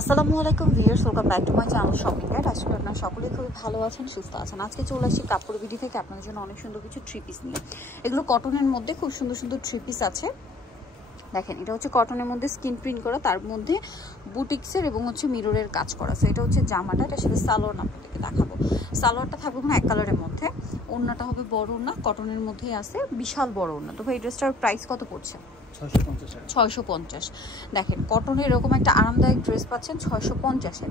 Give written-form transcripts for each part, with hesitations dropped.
আসসালামু আলাইকুম viewers, welcome back to my channel shopping guide. আজকে আপনারা সকলেই খুবই ভালো আছেন, সুস্থ আছেন। আজকে চলে আসি কাপড় বিডি থেকে আপনাদের জন্য অনেক সুন্দর কিছু থ্রি পিস নিয়ে। এগুলো কটনের মধ্যে খুব সুন্দর সুন্দর থ্রি পিস আছে। দেখেন, এটা হচ্ছে কটনের মধ্যে স্কিন প্রিন্ট করা, তার মধ্যে বুটিক্সের এবং হচ্ছে মিররের কাজ করা। সো এটা হচ্ছে জামাটা, এটা সাথে সালোয়ার আপনাদেরকে দেখাবো। সালোয়ারটা থাকবে এক কালারের মধ্যে, ওড়নাটা হবে বড় ওড়না, কটনের মধ্যেই আছে, বিশাল বড় ওড়না। তো ভাই এই ড্রেসটার প্রাইস কত পড়ছে? 650। দেখেন, কটনের এরকম একটা আরামদায়ক ড্রেস পাচ্ছেন 650-এ।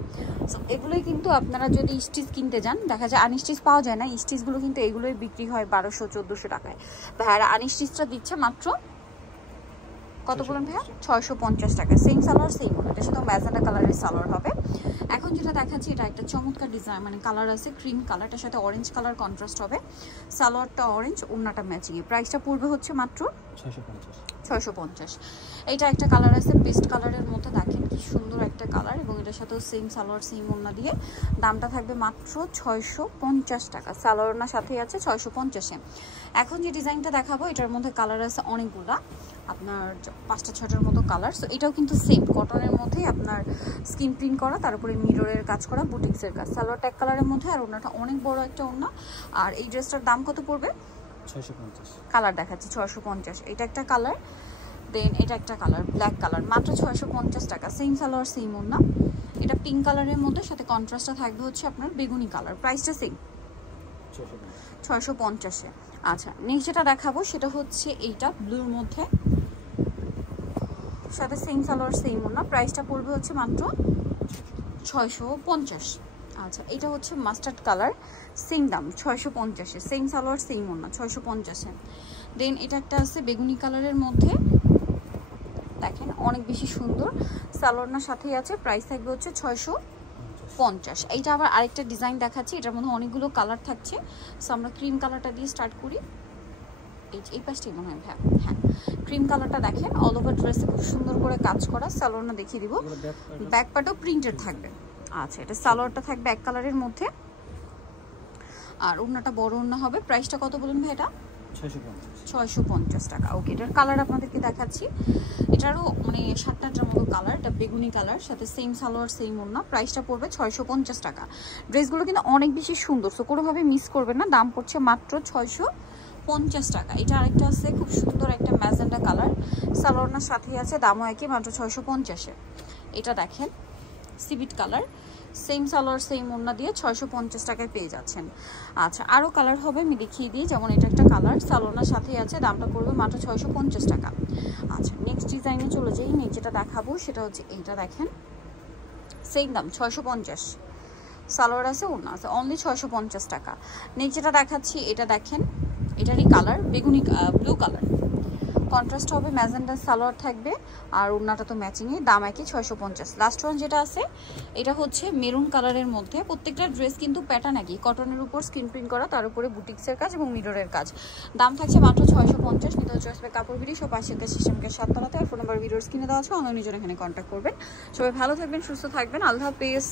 সো এগুলোই কিন্তু আপনারা যদি স্টিচ কিনতে যান, দেখা যায় আনস্টিচ পাওয়া যায় না। স্টিচগুলো কিন্তু এগুলোই বিক্রি হয় 1200-1400 টাকায়। ভাইয়ারা আনস্টিচটা দিচ্ছে মাত্র কত বলেন ভাইয়া? 650 টাকা। সেম সালোয়ার সেম ওড়না, এটার সাথে ম্যাজেন্টা কালারের সালোয়ার হবে। এখন যেটা দেখাচ্ছি, এটা একটা চমৎকার ডিজাইন, মানে কালার আছে ক্রিম কালার, এটার সাথে অরেঞ্জ কালার কন্ট্রাস্ট হবে। সালোয়ারটা অরেঞ্জ, ওড়নাটা ম্যাচিং। প্রাইসটা পড়বে হচ্ছে মাত্র 650। এইটা একটা কালার আছে পেস্ট কালারের মধ্যে, দেখেন কি সুন্দর একটা কালার, এবং এটার সাথেও সেম সালোয়ার সেম ওড়না দিয়ে দামটা থাকবে মাত্র 650 টাকা। সালোয়ার ওড়নার সাথেই আছে 650-এ। এখন যে ডিজাইনটা দেখাবো, এটার মধ্যে কালার আছে অনেকগুলা, আপনার 5টা-6টার মতো কালার। সো এটাও কিন্তু সেম কটনের মধ্যে আপনার স্কিন প্রিন্ট করা, তার উপরে মিররের কাজ করা, বুটিক্সের কাজ। সালোয়ারটা এক কালারের মধ্যে, আর ওড়নাটা অনেক বড় একটা ওড়না। আর এই ড্রেসটার দাম কত পড়বে? 650। কালার দেখাচ্ছি 650। এটা একটা কালার, দেন এটা একটা কালার, ব্ল্যাক কালার, মাত্র 650 টাকা। সেম সালোয়ার সেম ওড়না। এটা পিঙ্ক কালারের মধ্যে, সাথে কন্ট্রাস্টটা থাকবে হচ্ছে আপনার বেগুনি কালার। প্রাইসটা সেম 650-এ। আচ্ছা, নেক্সট যেটা দেখাবো সেটা হচ্ছে এইটা ব্লুর মধ্যে, সাথে সেম সালোয়ার সেম ওড়না। প্রাইসটা পড়বে হচ্ছে মাত্র 650। আচ্ছা, এটা হচ্ছে মাস্টার্ড কালার, সেম দাম 650-এ। সেম সালোয়ার সেম ওড়না, 650-এ। দেন এটা একটা আছে বেগুনি কালারের মধ্যে, দেখেন অনেক বেশি সুন্দর, সালোয়ারনার সাথেই আছে। প্রাইস থাকবে হচ্ছে 650। এইটা আবার আরেকটা ডিজাইন দেখাচ্ছি, এটার মধ্যে অনেকগুলো কালার থাকছে। সো আমরা ক্রিম কালারটা দিয়ে স্টার্ট করি। এই পাশটাই মনে হয় হ্যাঁ, ক্রিম কালারটা দেখেন, অল ওভার ড্রেসে খুব সুন্দর করে কাজ করা। সালোয়ারটা দেখিয়ে দিব, ব্যাক পার্টও প্রিন্টেড থাকবে। আচ্ছা, এটা সালোয়ারটা থাকবে এক কালারের মধ্যে, আর ওড়নাটা বড় ওড়না হবে। প্রাইসটা কত বলুন ভাই? এটা 650 টাকা। ওকে, এটার কালার আপনাদেরকে দেখাচ্ছি। এটারও মানে 7-8টার মতো কালার। এটা বেগুনি কালার, সাথে সেম সালোয়ার সেম ওড়না। প্রাইসটা পড়বে 650 টাকা। ড্রেসগুলো কিন্তু অনেক বেশি সুন্দর, সো কোনোভাবে মিস করবেন না। দাম পড়ছে মাত্র 650 টাকা। এটা আরেকটা আছে খুব সুন্দর একটা ম্যাজেন্টা কালার, সালোয়ারনার সাথেই আছে, দামও একই, মাত্র 650-এ। এটা দেখেন সিভিট কালার, সেম সালোয়ার সেম ওড়না দিয়ে 650 টাকায় পেয়ে যাচ্ছেন। আচ্ছা, আরও কালার হবে, আমি দেখিয়ে দিই। যেমন এটা একটা কালার, সালোয়ারনার সাথেই আছে, দামটা পড়বে মাত্র 650 টাকা। আচ্ছা, নেক্সট ডিজাইনে চলে যাই। নেক্সট যেটা দেখাবো সেটা হচ্ছে এইটা, দেখেন সেম দাম 650। সালোয়ার আছে, ওড়না আছে, অনলি 650 টাকা। নেক্সট যেটা দেখাচ্ছি, এটা দেখেন, এটারই কালার বেগুনি ব্লু কালার, কন্ট্রাস্ট হবে, ম্যাজেন্ডা সালোয়ার থাকবে, আর ওড়নাটা তো ম্যাচিংয়ে, দাম একই 650। লাস্ট ওয়ান যেটা আছে, এটা হচ্ছে মেরুন কালারের মধ্যে। প্রত্যেকটা ড্রেস কিন্তু প্যাটার্ন একই, কটনের উপর স্ক্রিন প্রিন্ট করা, তার উপরে বুটিক্সের কাজ এবং মিররের কাজ। দাম থাকছে মাত্র 650। নিতে হচ্ছে কাপড় বিডি, সব পাশের সিস্টেমকে 7তলাতে। আর ফোন নাম্বার ভিডিওর স্ক্রিনে দেওয়া আছে, অনলাইনে জন্য এখানে কন্ট্যাক্ট করবেন। সবাই ভালো থাকবেন, সুস্থ থাকবেন, আল্লাহ হাফেজ।